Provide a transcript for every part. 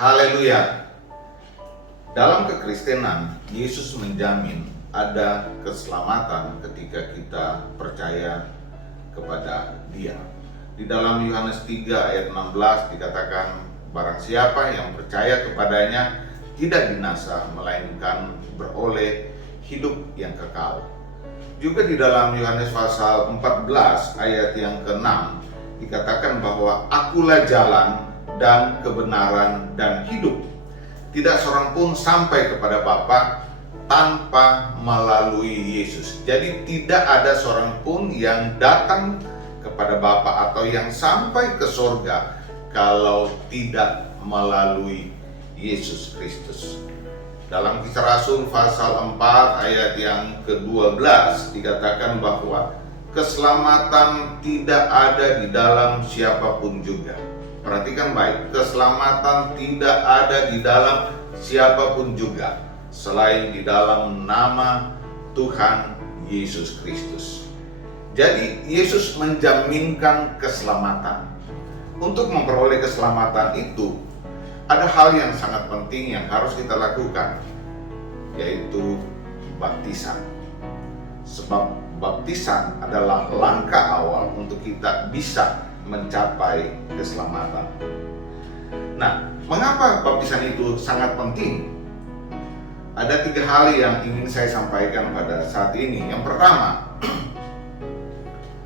Haleluya. Dalam kekristenan, Yesus menjamin ada keselamatan ketika kita percaya kepada Dia. Di dalam Yohanes 3 ayat 16 dikatakan, barang siapa yang percaya kepadanya tidak binasa, melainkan beroleh hidup yang kekal. Juga di dalam Yohanes pasal 14 ayat yang ke-6 dikatakan bahwa akulah jalan dan kebenaran dan hidup. Tidak seorang pun sampai kepada Bapa tanpa melalui Yesus. Jadi tidak ada seorang pun yang datang kepada Bapa atau yang sampai ke surga kalau tidak melalui Yesus Kristus. Dalam Kisah Rasul pasal 4 ayat yang ke-12 dikatakan bahwa keselamatan tidak ada di dalam siapapun juga. Perhatikan baik, keselamatan tidak ada di dalam siapapun juga selain di dalam nama Tuhan Yesus Kristus. Jadi Yesus menjaminkan keselamatan. Untuk memperoleh keselamatan itu ada hal yang sangat penting yang harus kita lakukan, yaitu baptisan. Sebab baptisan adalah langkah awal untuk kita bisa mencapai keselamatan. Nah, mengapa baptisan itu sangat penting? Ada 3 hal yang ingin saya sampaikan pada saat ini. Yang pertama,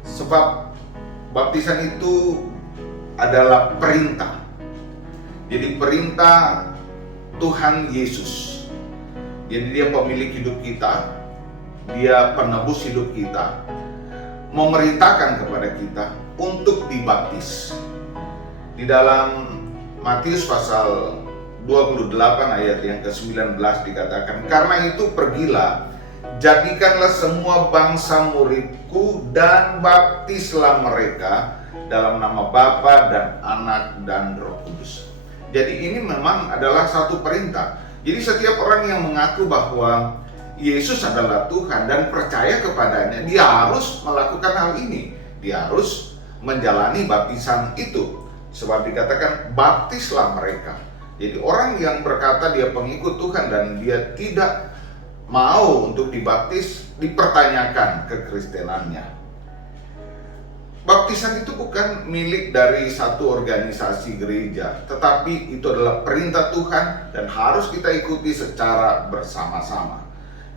sebab baptisan itu adalah perintah. Jadi perintah Tuhan Yesus. Jadi Dia pemilik hidup kita, Dia penebus hidup kita, memerintahkan kepada kita untuk dibaptis. Di dalam Matius pasal 28 ayat yang ke-19 dikatakan, karena itu pergilah, jadikanlah semua bangsa muridku dan baptislah mereka dalam nama Bapa dan Anak dan Roh Kudus. Jadi ini memang adalah satu perintah. Jadi setiap orang yang mengaku bahwa Yesus adalah Tuhan dan percaya kepadanya, dia harus melakukan hal ini. Dia harus menjalani baptisan itu. Sebab dikatakan baptislah mereka. Jadi orang yang berkata dia pengikut Tuhan dan dia tidak mau untuk dibaptis, dipertanyakan kekristenannya. Baptisan itu bukan milik dari satu organisasi gereja, tetapi itu adalah perintah Tuhan dan harus kita ikuti secara bersama-sama.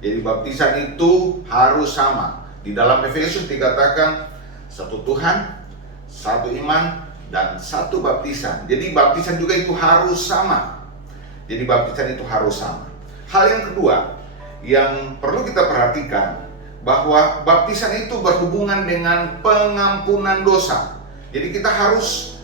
Jadi baptisan itu harus sama. Di dalam Efesus dikatakan satu Tuhan, satu iman, dan satu baptisan. Jadi baptisan juga itu harus sama. Jadi baptisan itu harus sama. Hal yang kedua yang perlu kita perhatikan, bahwa baptisan itu berhubungan dengan pengampunan dosa. Jadi kita harus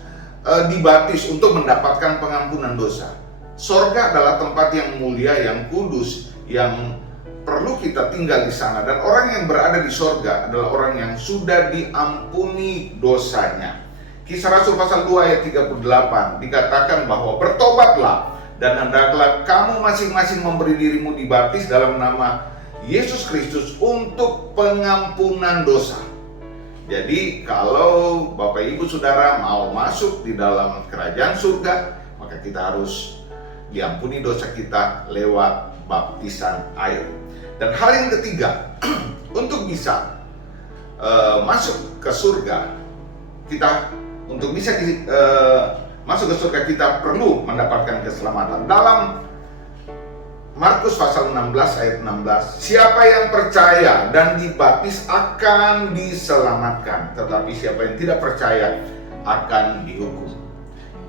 dibaptis untuk mendapatkan pengampunan dosa. Sorga adalah tempat yang mulia, yang kudus, yang perlu kita tinggal di sana. Dan orang yang berada di sorga adalah orang yang sudah diampuni dosanya. Kisah Rasul pasal 2 ayat 38 dikatakan bahwa bertobatlah dan hendaklah kamu masing-masing memberi dirimu dibaptis dalam nama Yesus Kristus untuk pengampunan dosa. Jadi kalau Bapak Ibu Saudara mau masuk di dalam kerajaan surga, maka kita harus diampuni dosa kita lewat baptisan air. Dan hal yang ketiga, untuk bisa masuk ke surga, untuk bisa masuk ke surga kita perlu mendapatkan keselamatan. Dalam Markus pasal 16 ayat 16, siapa yang percaya dan dibaptis akan diselamatkan, tetapi siapa yang tidak percaya akan dihukum.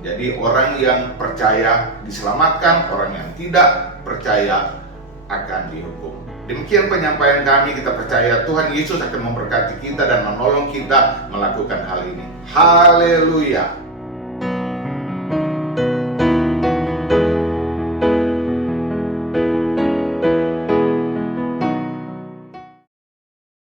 Jadi orang yang percaya diselamatkan, orang yang tidak percaya akan dihukum. Demikian penyampaian kami, kita percaya Tuhan Yesus akan memberkati kita dan menolong kita melakukan hal ini. Haleluya.